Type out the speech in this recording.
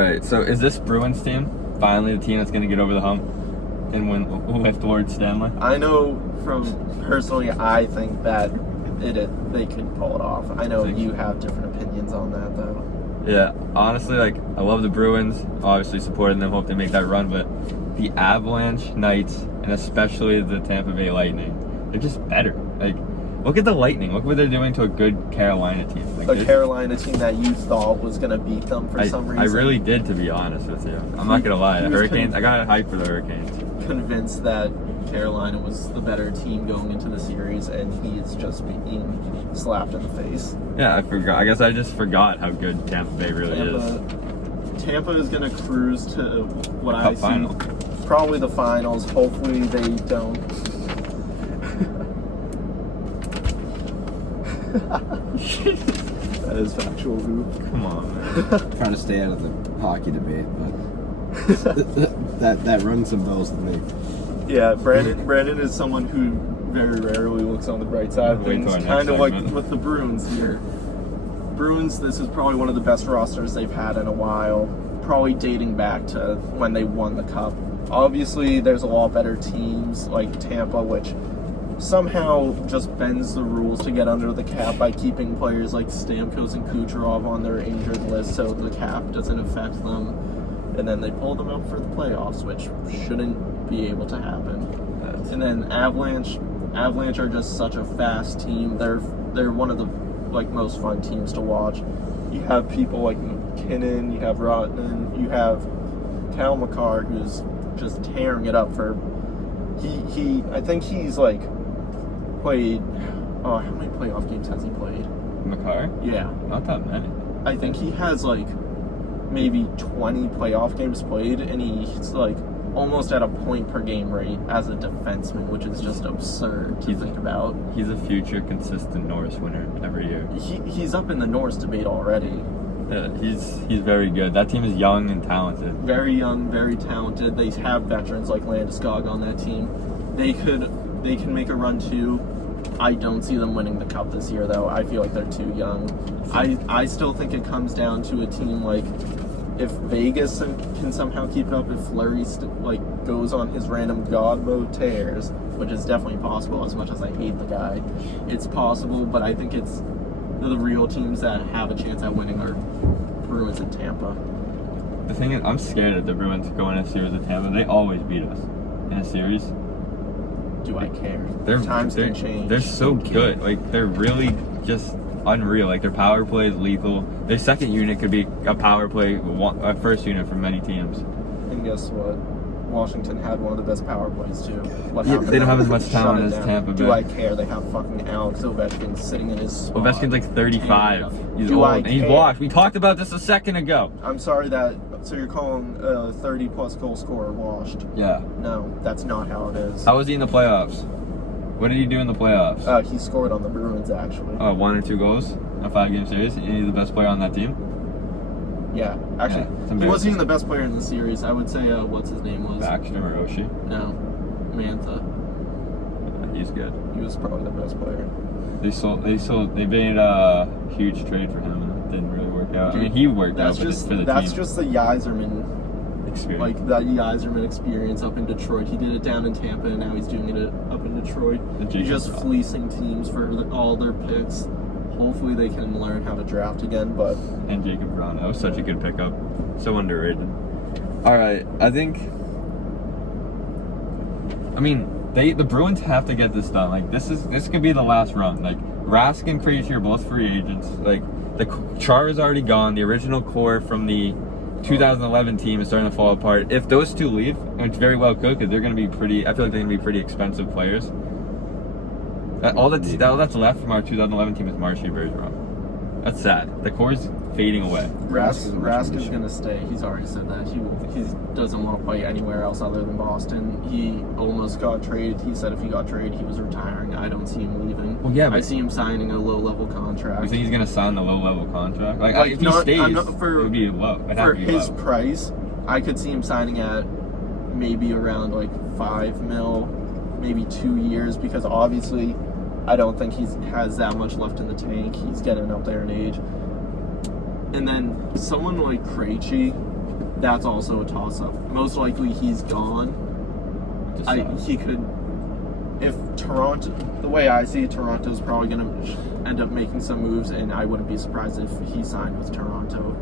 All right, so is this Bruins team finally the team that's going to get over the hump and lift towards Stanley? I know personally, I think that they could pull it off. I know you have different opinions on that, though. Yeah, honestly, I love the Bruins. Obviously, supporting them, hope they make that run. But the Avalanche, Knights, and especially the Tampa Bay Lightning, they're just better. Look at the Lightning. Look what they're doing to a good Carolina team. A Carolina team that you thought was going to beat them for some reason. I really did, to be honest with you. I'm not going to lie. The Hurricanes, I got hyped for the Hurricanes. Convinced that Carolina was the better team going into the series, and he is just being slapped in the face. Yeah, I forgot. I guess I just forgot how good Tampa Bay really is. Tampa is going to cruise to what I see. Final. Probably the finals. Hopefully they don't. That is factual, Hoop. Come on, man. Trying to stay out of the hockey debate, but that runs some bells to me. Yeah, Brandon is someone who very rarely looks on the bright side of things. Kind of like with the Bruins here. Bruins, this is probably one of the best rosters they've had in a while. Probably dating back to when they won the Cup. Obviously, there's a lot better teams like Tampa, which somehow just bends the rules to get under the cap by keeping players like Stamkos and Kucherov on their injured list so the cap doesn't affect them. And then they pull them out for the playoffs, which shouldn't be able to happen. And then Avalanche are just such a fast team. They're one of the most fun teams to watch. You have people like McKinnon, you have Rottman, you have Cal McCarr, who's just tearing it up for. I think he's played. Oh, how many playoff games has he played? McCarr? Yeah, Not that many. I think he has maybe 20 playoff games played, and he's almost at a point per game rate as a defenseman, which is just absurd to think about. He's a future consistent Norris winner every year. He's up in the Norris debate already. Yeah, he's very good. That team is young and talented. Very young, very talented. They have veterans like Landeskog on that team. They can make a run too. I don't see them winning the Cup this year, though. I feel like they're too young. I still think it comes down to a team if Vegas can somehow keep it up, if Fleury goes on his random God mode tears, which is definitely possible. As much as I hate the guy, it's possible. But I think it's the real teams that have a chance at winning are Bruins and Tampa. The thing is, I'm scared of the Bruins going in a series with Tampa. They always beat us in a series. Do I care? Times can change. They're so good. They're really just unreal. Their power play is lethal. Their second unit could be a power play, a first unit for many teams. And guess what? Washington had one of the best power plays too. They don't have as much talent as Tampa Bay. Do I care? They have fucking Alex Ovechkin sitting in his spot. Ovechkin's 35. He's old and he's washed. We talked about this a second ago. I'm sorry so you're calling a 30-plus goal scorer washed? Yeah. No, that's not how it is. How was he in the playoffs? What did he do in the playoffs? He scored on the Bruins, actually. 1 or 2 goals in a 5-game series. And he's the best player on that team? Yeah, actually, he wasn't even the best player in the series. I would say, what's his name was? Backstrom or Oshie? No, Mantha. He's good. He was probably the best player. They made a huge trade for him, and it didn't really work out. I mean, he worked out for the team. That's just the Yzerman experience. That Yzerman experience up in Detroit. He did it down in Tampa, and now he's doing it up in Detroit. He's just fleecing teams for all their picks. Hopefully they can learn how to draft again, And Jacob Brown. That was such a good pickup. So underrated. All right, I think... the Bruins have to get this done. This could be the last run. Rask and Krejci are both free agents. The Char is already gone. The original core from the 2011 team is starting to fall apart. If those two leave, which very well could, because they're going to be pretty... I feel like they're going to be pretty expensive players. All that's left from our 2011 team is Marshy Bergeron. That's sad. The core is fading away. Rask is going to stay. He's already said that. He doesn't want to play anywhere else other than Boston. He almost got traded. He said if he got traded, he was retiring. I don't see him leaving. Well, yeah, I see him signing a low-level contract. You think he's going to sign the low-level contract? If he stays, it would be low. For his price, I could see him signing at maybe around $5 million, maybe 2 years, because obviously I don't think he has that much left in the tank. He's getting up there in age. And then someone like Krejci, that's also a toss-up. Most likely he's gone. He could, if Toronto, the way I see it, Toronto's probably going to end up making some moves, and I wouldn't be surprised if he signed with Toronto.